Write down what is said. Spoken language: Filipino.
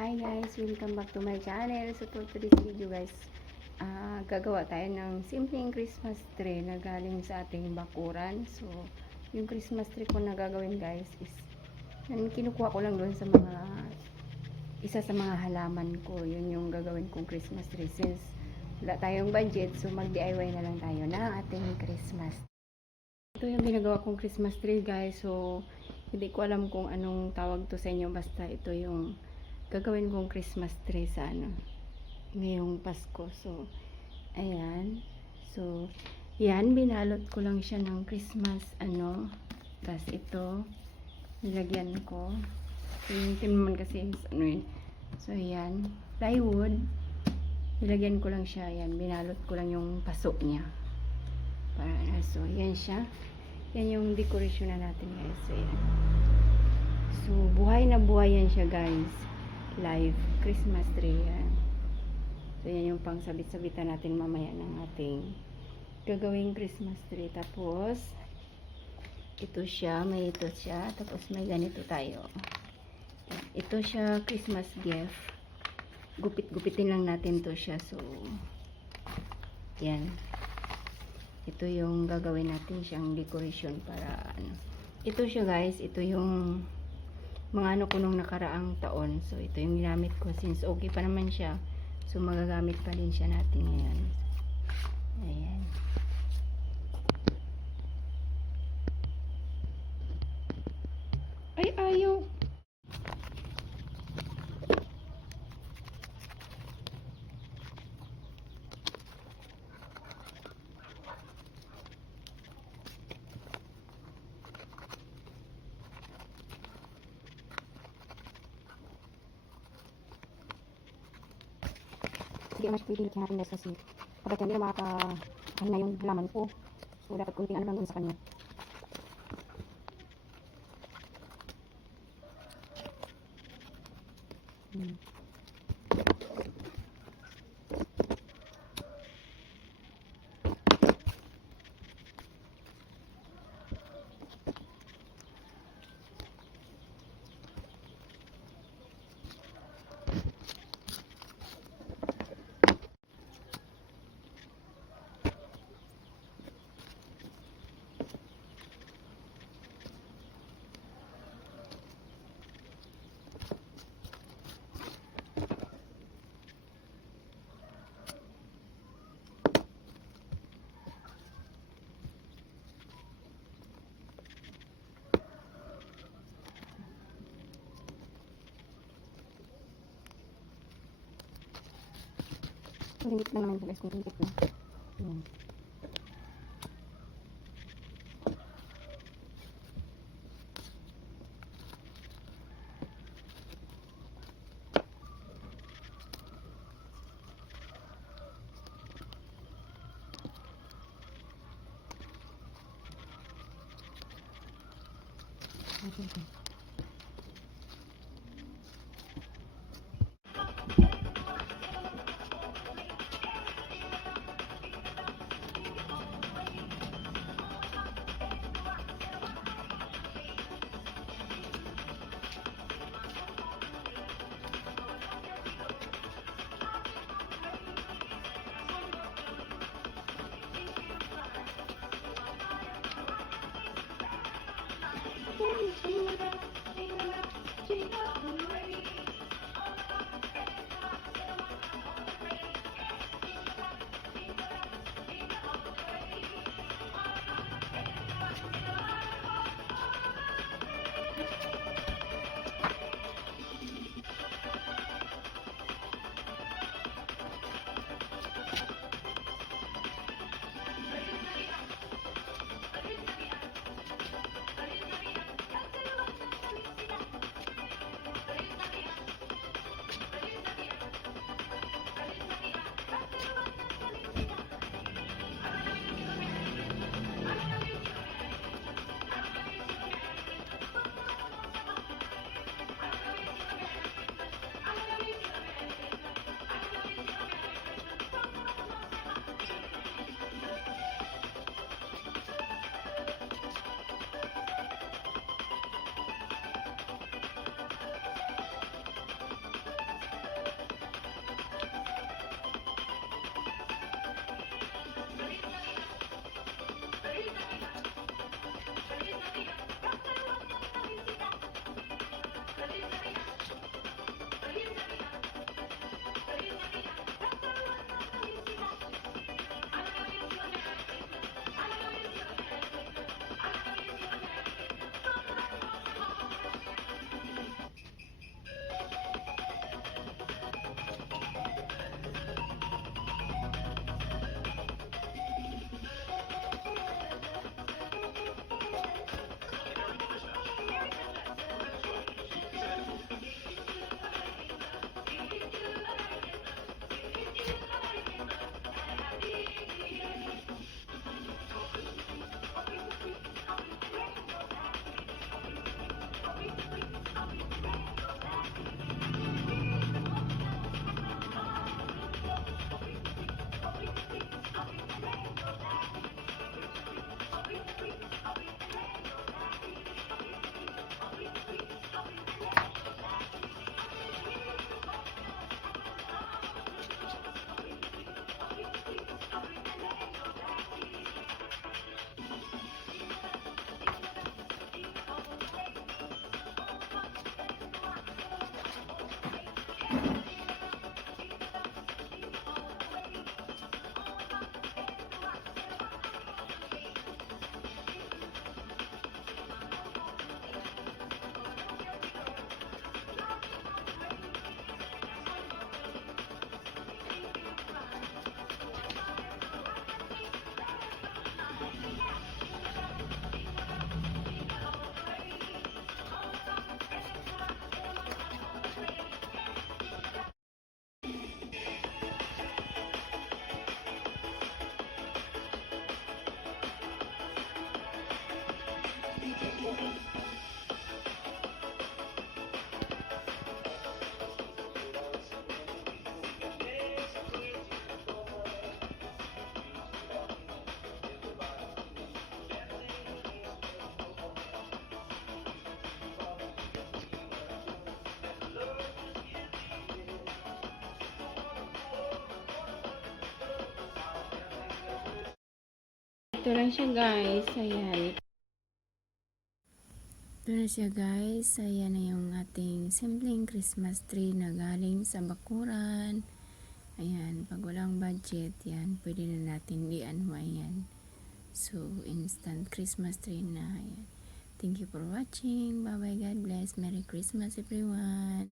Hi guys, welcome back to my channel. So for today's video guys, gagawa tayo ng simpleng Christmas tree na galing sa ating bakuran. So yung Christmas tree ko na gagawin guys is kinukuha ko lang doon sa isa sa mga halaman ko. Yun yung gagawin kong Christmas tree since wala tayong budget, so mag DIY na lang tayo ng ating Christmas. Ito yung ginagawa kong Christmas tree guys. So hindi ko alam kung anong tawag to sa inyo, basta ito yung gagawin kong Christmas tree sa ngayong Pasko. So ayan, so yan, binalot ko lang siya ng Christmas tas ito nilagyan ko, so yung team naman kasi yun. So ayan, plywood, nilagyan ko lang siya, yan, binalot ko lang yung paso niya para, so yan siya, yan yung decoration na natin guys. So yan, so buhay na buhay yan siya guys, live Christmas tree yan. So yan yung pang sabit-sabitan natin mamaya ng ating gagawing Christmas tree. Tapos ito siya, may ito siya, tapos may ganito tayo. Ito siya Christmas gift, gupit-gupitin lang natin to siya. So yan, ito yung gagawin natin siyang decoration para ito siya guys, ito yung mga ko nung nakaraang taon. So ito yung ginamit ko since okay pa naman siya, so magagamit pa din siya natin ngayon. Ayan, ay ayaw. Hindi naman siya pipilit natin guys kasi kapag hindi na makakahin na yung halaman ko, so dapat kunting lang doon sa kanya. Limit lang naman ito guys, limit lang. Okay. Thank you. Ito lang siya guys. Ayan. Ito na siya guys. Ayan na yung ating simpleng Christmas tree na galing sa bakuran. Ayan. Pag walang budget, yan. Pwede na natin i-unwind yan. So, instant Christmas tree na. Ayan. Thank you for watching. Bye bye. God bless. Merry Christmas everyone.